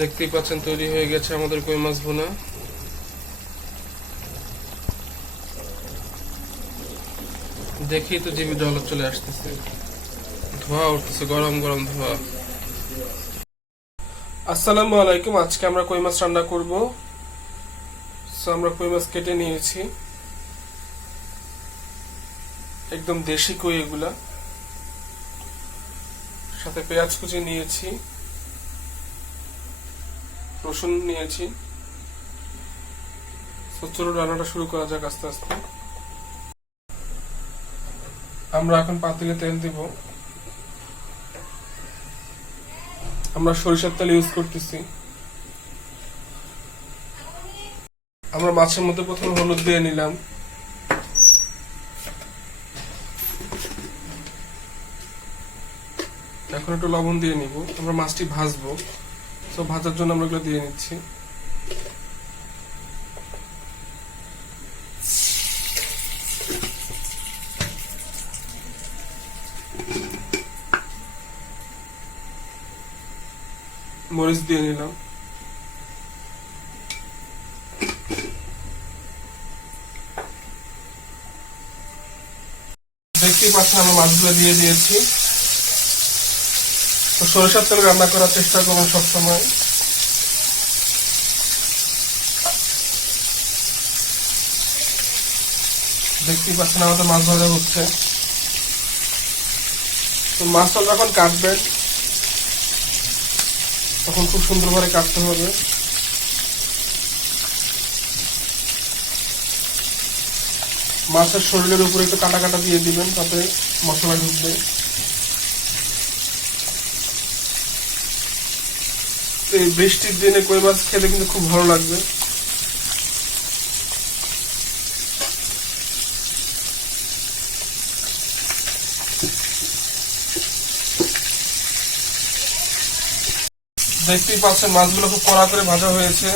দেখতেই পাচ্ছেন তৈরি হয়ে গেছে আমাদের কই মাছ ভুনা। দেখেই তো জিভে জল চলে আসতেছে, ধোঁয়া উঠতেছে, গরম গরম ধোঁয়া। আসসালামু আলাইকুম। আজকে আমরা কই মাছ রান্না করব। আমরা কই মাছ কেটে নিয়েছি, একদম দেশি কই এগুলা। সাথে পেঁয়াজ কুচি নিয়েছি, রসুন নিয়েছি। চলো রান্নাটা শুরু করা যাক আস্তে আস্তে। আমরা এখন পাতিলে তেল দিব। আমরা সরিষার তেল ইউজ করতেছি। আমরা মাছের মধ্যে প্রথমে হলুদ দিয়ে নিলাম, এখন একটু লবণ দিয়ে নিব। আমরা মাছটি ভাজবো, তো ভাজার জন্য আমরা এগুলো দিয়ে নিচ্ছি। মরিচ দিয়ে নিলাম। দেখতেই পাচ্ছেন আমরা মাছগুলো দিয়ে দিয়েছি। তো সরিষার তেল রান্না করার চেষ্টা করুন সবসময়। দেখতেই পাচ্ছেন আমাদের মাছ ভাজা হচ্ছে। তো মাছটা যখন কাটবেন তখন খুব সুন্দরভাবে কাটতে হবে। মাছের শরীরের উপরে একটু কাটা কাটা দিয়ে দিবেন, তাতে মশলা ঢুকবে। এই বৃষ্টির দিনে কই মাছ খেতে কিন্তু খুব ভালো লাগবে। দেখতেই পাচ্ছেন মাছগুলো খুব কড়া করে ভাজা হয়েছে।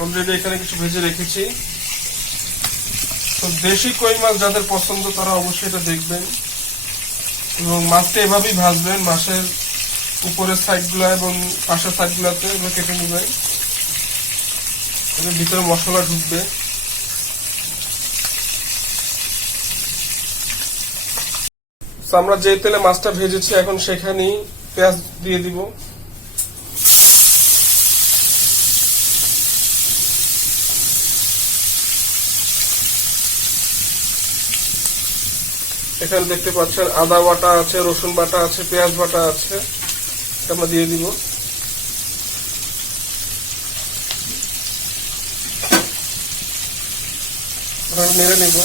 অলরেডি এখানে কিছু ভেজে রেখেছি। তো দেশি কই মাছ যাদের পছন্দ তারা অবশ্যই এটা দেখবেন এবং মাছটা এভাবেই ভাজবেন। মাছের উপরের সাইডগুলো এবং পাশের সাইডগুলোতে এগুলো কেটে নেবেন, এর ভিতরে মশলা ঢুকবে। আমরা যে তেলে মাছটা ভেজেছি এখন সেখানেই পেঁয়াজ দিয়ে দিব। এখানে দেখতে পাচ্ছেন আদা বাটা আছে, রসুন বাটা আছে, পেঁয়াজ বাটা আছে, আমরা দিয়ে দিব। নেড়ে নিব।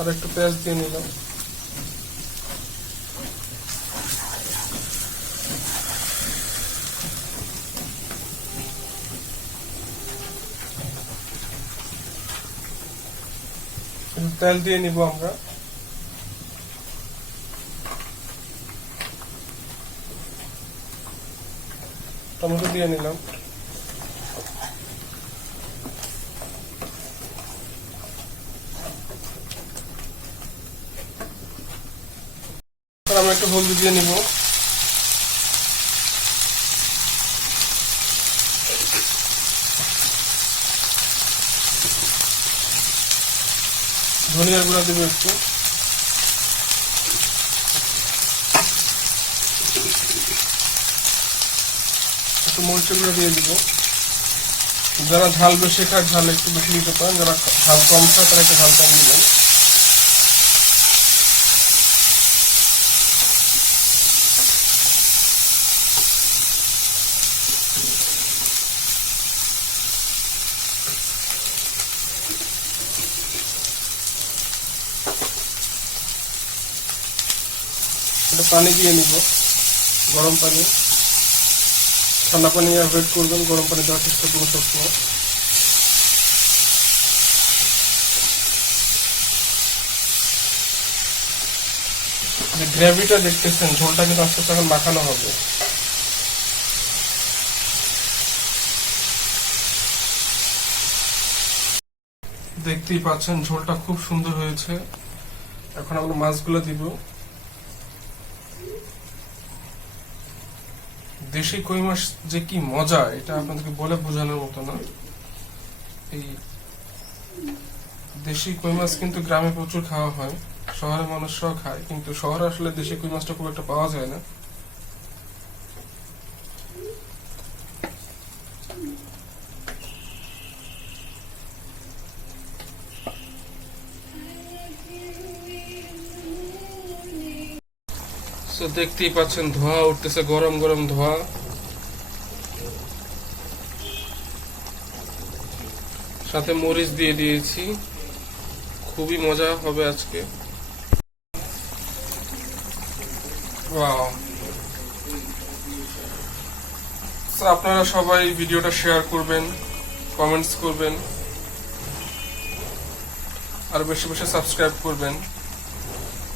আর একটু পেঁয়াজ দিয়ে নিলাম। তেল দিয়ে নিব আমরা। টমেটো দিয়ে নিলাম। আমরা একটু হলদি দিয়ে নিব। ধনিয়ার গুঁড়া দেবো একটু। একটু মরিচের গুঁড়া দিয়ে দিব। যারা ঝাল বেশি খায় ঝাল একটু বেশি দিতে পারেন, যারা ঝাল কম খায় তারা একটু ঝাল কম দিবেন। পানি দিয়ে নিব, গরম পানি। ঠান্ডা পানি অ্যাভয়েড করবেন, গরম পানি দেওয়ার চেষ্টা করুন সবসময়। গ্রেভিটা দেখতেছেন, ঝোলটা কিন্তু আস্তে আস্তে এখন মাখানো হবে। দেখতেই পাচ্ছেন ঝোলটা খুব সুন্দর হয়েছে। এখন আমরা মাছগুলো দিব। দেশি কই মাছ যে কি মজা, এটা আপনাদেরকে বলে বোঝানোর মতো না। এই দেশি কই মাছ কিন্তু গ্রামে প্রচুর খাওয়া হয়, শহরের মানুষরাও খায়, কিন্তু শহরে আসলে দেশি কই মাছটা খুব একটা পাওয়া যায় না। তো দেখতেই পাচ্ছেন ধোঁয়া উঠতেছে, গরম গরম ধোঁয়া। সাথে মরিচ দিয়ে দিয়েছি, খুবই মজা হবে আজকে। ওয়াও। তো আপনারা সবাই ভিডিওটা শেয়ার করবেন, কমেন্টস করবেন, আর বেশি বেশি সাবস্ক্রাইব করবেন।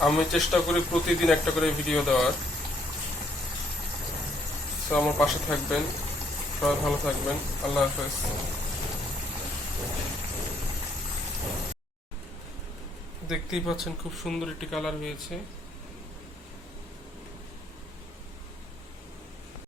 আমি চেষ্টা করি প্রতিদিন একটা করে ভিডিও দেওয়ার। তো আমার পাশে থাকবেন, সবাই ভালো থাকবেন। আল্লাহ হাফেজ। দেখতেই পাচ্ছেন খুব সুন্দর একটি কালার হয়েছে।